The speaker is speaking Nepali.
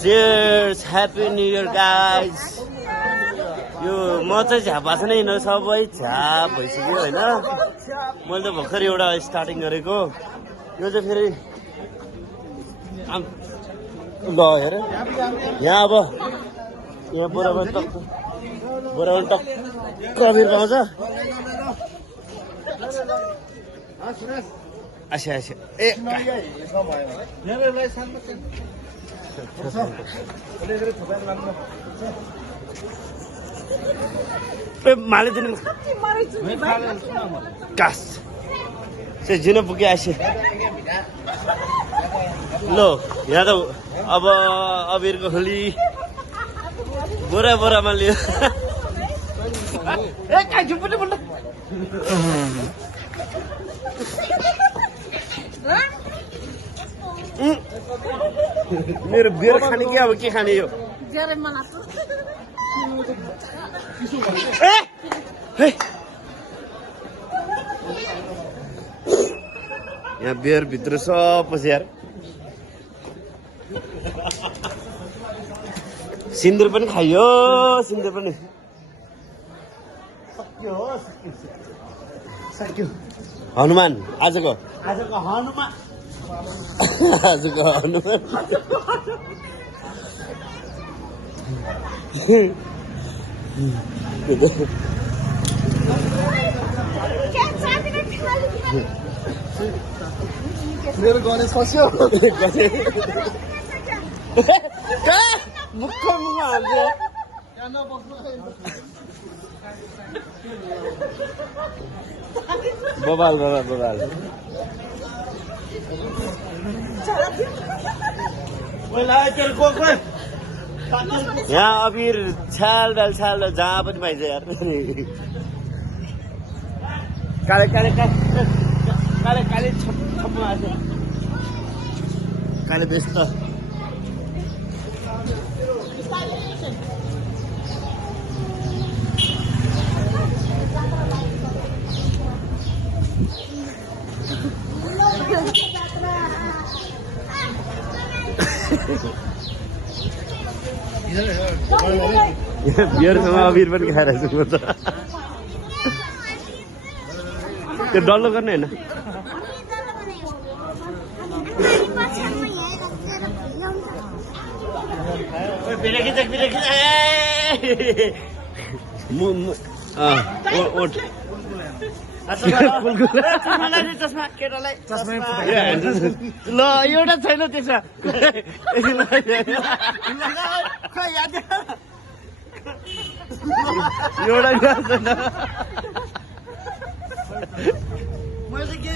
Cheers, Happy New Year, guys. यो म चाहिँ झ्यापा छ नै सबै झ्याप भइसक्यो होइन मैले त भर्खर एउटा स्टार्टिङ गरेको यो चाहिँ फेरि ल हेर यहाँ अब यहाँ बराबर टक्क कबिर पाउँछ अच्छा ए माले दिन कास से जिन पुगे आसे लो यहाँ त अब अबिरको होली बोरा मा लियो ए काइ झुपटे बोल्नु मेरो बियर खाने कि अब के खाने यो जरे मलाई यहाँ बियर भित्र सब पछि यार सिन्दुर पनि खाइयो सिन्दुर पनि सक्यो हनुमान आजको हनुमान मेरो गणेश फस्यो मुख हाल्छ बबाल यहाँ अबिर छाल डाल जहाँ पनि पाइन्छ यार काले छप्पमा आछ काले व्यस्त बियरसँग अबिर पनि खाइरहेको छु म त त्यो डल्लो गर्ने होइन ल एउटा छैन त्यसमा एउटा छैन मैले के